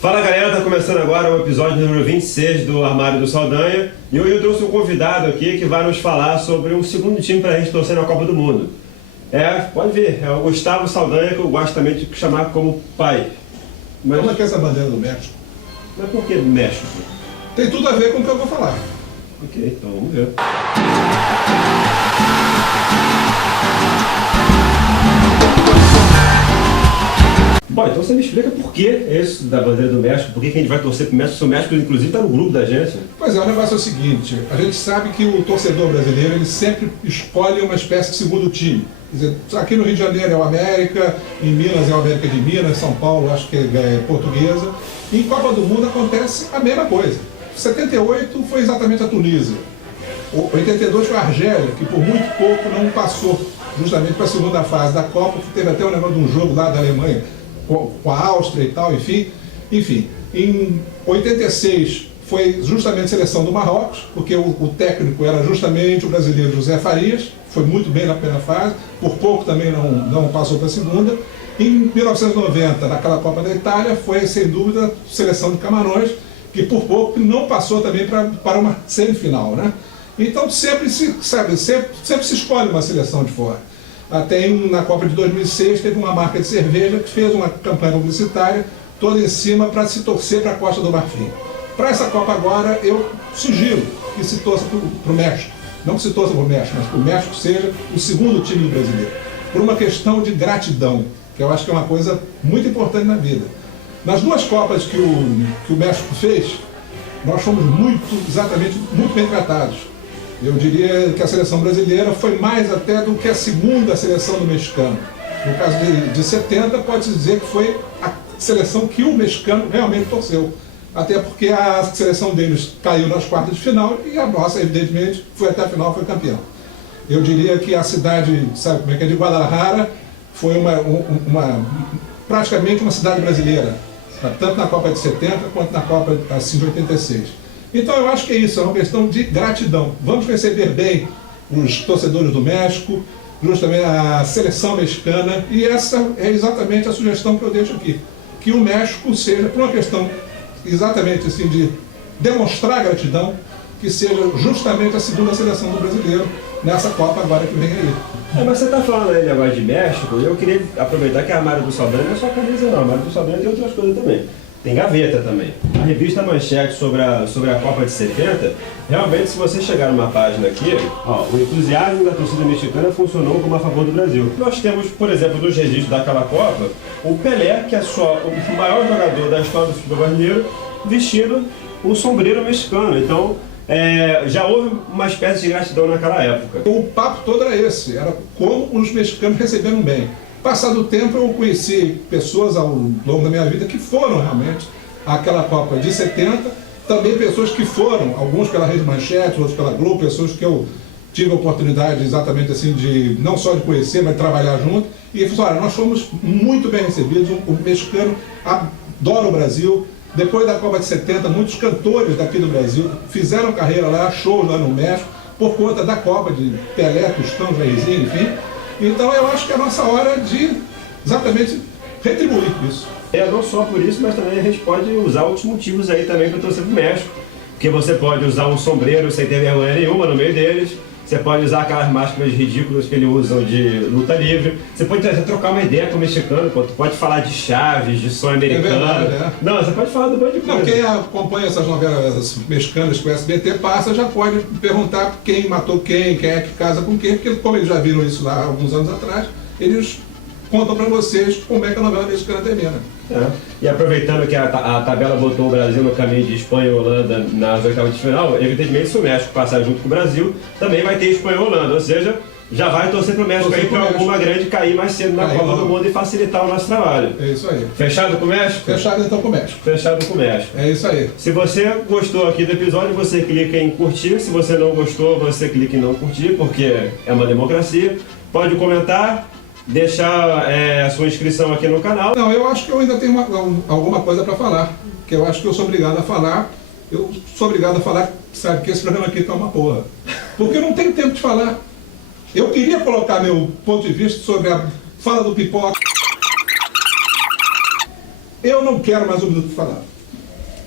Fala galera, tá começando agora o episódio número 26 do Armário do Saldanha. E hoje eu trouxe um convidado aqui que vai nos falar sobre um segundo time pra gente torcer na Copa do Mundo. Pode ver, é o Gustavo Saldanha, que eu gosto também de chamar como pai. Mas como é que é essa bandeira do México? Mas por que do México? Tem tudo a ver com o que eu vou falar. Ok, então vamos ver. Bom, então você me explica por que isso da bandeira do México, por que a gente vai torcer pro México, se o México inclusive está no grupo da gente. Pois é, o negócio é o seguinte, a gente sabe que o torcedor brasileiro ele sempre escolhe uma espécie de segundo time. Quer dizer, aqui no Rio de Janeiro é o América, em Minas é o América de Minas, São Paulo acho que é Portuguesa. E em Copa do Mundo acontece a mesma coisa. 78 foi exatamente a Tunísia. 82 foi a Argélia, que por muito pouco não passou justamente para a segunda fase da Copa, que teve até um negócio de um jogo lá da Alemanha com a Áustria e tal, enfim. Em 86 foi justamente a seleção do Marrocos, porque o técnico era justamente o brasileiro José Farias, foi muito bem na primeira fase, por pouco também não passou para a segunda. Em 1990, naquela Copa da Itália, foi sem dúvida a seleção de Camarões, que por pouco não passou também para uma semifinal, né? Então sempre se escolhe uma seleção de fora. Até na Copa de 2006 teve uma marca de cerveja que fez uma campanha publicitária toda em cima para se torcer para a Costa do Marfim. Para essa Copa agora eu sugiro que se torça para o México. Não que se torça para o México, mas que o México seja o segundo time brasileiro. Por uma questão de gratidão, que eu acho que é uma coisa muito importante na vida. Nas duas Copas que o México fez, nós fomos muito bem tratados. Eu diria que a seleção brasileira foi mais até do que a segunda seleção do mexicano. No caso de 70, pode-se dizer que foi a seleção que o mexicano realmente torceu. Até porque a seleção deles caiu nas quartas de final e a nossa, evidentemente, foi até a final, foi campeão. Eu diria que a cidade, sabe como é que é, de Guadalajara, foi praticamente uma cidade brasileira, tanto na Copa de 70 quanto na Copa assim, de 86. Então eu acho que é isso, é uma questão de gratidão. Vamos receber bem os torcedores do México, justamente a seleção mexicana, e essa é exatamente a sugestão que eu deixo aqui. Que o México seja, por uma questão exatamente assim de demonstrar gratidão, que seja justamente a segunda seleção do brasileiro nessa Copa agora que vem aí. Mas você está falando aí agora de México, e eu queria aproveitar que a Armário do Saldanha não é só camisa não, a Armário do Saldanha tem outras coisas também. Tem gaveta também. A revista Manchete sobre a Copa de 70, realmente se você chegar numa página aqui, o entusiasmo da torcida mexicana funcionou como a favor do Brasil. Nós temos, por exemplo, nos registros daquela Copa, o Pelé, que é o maior jogador da história do futebol brasileiro, vestindo um sombreiro mexicano. Então, já houve uma espécie de gratidão naquela época. O papo todo era esse, era como os mexicanos receberam bem. Passado o tempo eu conheci pessoas ao longo da minha vida que foram realmente àquela Copa de 70, também pessoas que foram, alguns pela Rede Manchete, outros pela Globo, pessoas que eu tive a oportunidade exatamente assim de não só de conhecer, mas de trabalhar junto, e falaram, olha, nós fomos muito bem recebidos, o mexicano adora o Brasil. Depois da Copa de 70, muitos cantores daqui do Brasil fizeram carreira lá, shows lá no México, por conta da Copa de Pelé, Tostão, Jairzinho, enfim. Então eu acho que é a nossa hora de exatamente retribuir isso. Não só por isso, mas também a gente pode usar outros motivos aí também para torcer pro México. Porque você pode usar um sombreiro sem ter vergonha nenhuma no meio deles. Você pode usar aquelas máscaras ridículas que eles usam de luta livre. Você pode trocar uma ideia com o mexicano, tu pode falar de Chaves, de sonho americano. É verdade, Não, você pode falar do bando de coisa. Quem acompanha essas novelas mexicanas que o SBT passa já pode perguntar quem matou quem é que casa com quem, porque como eles já viram isso lá há alguns anos atrás, eles contam para vocês como é que a novela mexicana termina. E aproveitando que a tabela botou o Brasil no caminho de Espanha e Holanda nas oitavas de final, evidentemente se o México passar junto com o Brasil, também vai ter Espanha e Holanda, ou seja, já vai torcer pro México aí para alguma grande cair mais cedo na Copa do Mundo e facilitar o nosso trabalho. É isso aí. Fechado com o México? Fechado então com o México. Fechado com o México. É isso aí. Se você gostou aqui do episódio, você clica em curtir. Se você não gostou, você clica em não curtir, porque é uma democracia. Pode comentar, deixar a sua inscrição aqui no canal. Não, eu acho que eu ainda tenho alguma coisa para falar, que eu acho que eu sou obrigado a falar. Eu sou obrigado a falar, sabe, que esse programa aqui tá uma porra. Porque eu não tenho tempo de falar. Eu queria colocar meu ponto de vista sobre a fala do Pipoca. Eu não quero mais um minuto para falar.